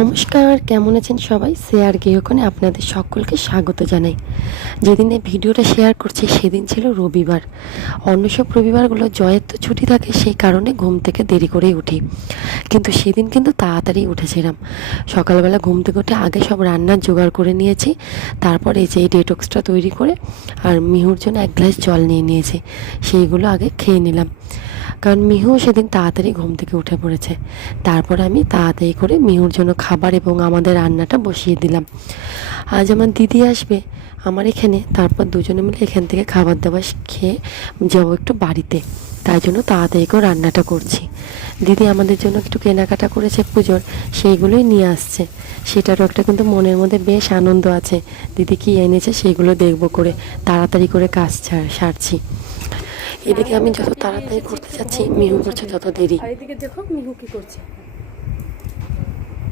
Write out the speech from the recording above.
নমস্কার, কেমন আছেন সবাই? শেয়ার গৃহকোণে আপনাদের সকলকে স্বাগত জানাই। যেদিন এই ভিডিওটা শেয়ার করছি সেদিন ছিল রবিবার। অন্য সব রবিবারগুলো জয়ের তো ছুটি থাকে, সেই কারণে ঘুম থেকে দেরি করেই উঠি, কিন্তু সেদিন কিন্তু তাড়াতাড়ি উঠেছিলাম। সকালবেলা ঘুম থেকে উঠে আগে সব রান্নার জোগাড় করে নিয়েছি, তারপর এই যে এই ডেটক্সটা তৈরি করে আর মিহুর জন্য 1 গ্লাস জল নিয়ে নিয়েছি, সেইগুলো আগে খেয়ে নিলাম, কারণ মিহুও সেদিন তাড়াতাড়ি ঘুম থেকে উঠে পড়েছে। তারপর আমি তাড়াতাড়ি করে মিহুর জন্য খাবার এবং আমাদের রান্নাটা বসিয়ে দিলাম। আজ আমার দিদি আসবে আমার এখানে, তারপর দুজনে মিলে এখান থেকে খাবার দাবার খেয়ে যাবো একটু বাড়িতে, তাই জন্য তাড়াতাড়ি করে রান্নাটা করছি। দিদি আমাদের জন্য একটু কেনাকাটা করেছে পুজোর, সেইগুলোই নিয়ে আসছে, সেটারও একটা কিন্তু মনের মধ্যে বেশ আনন্দ আছে। দিদি কী এনেছে সেগুলো দেখবো করে তাড়াতাড়ি করে কাজ সারছি। এদিকে আমি যত তাড়াতাড়ি করতে যাচ্ছি, মিহু করছে তত দেরি। আর এদিকে দেখো মিহু কি করছে।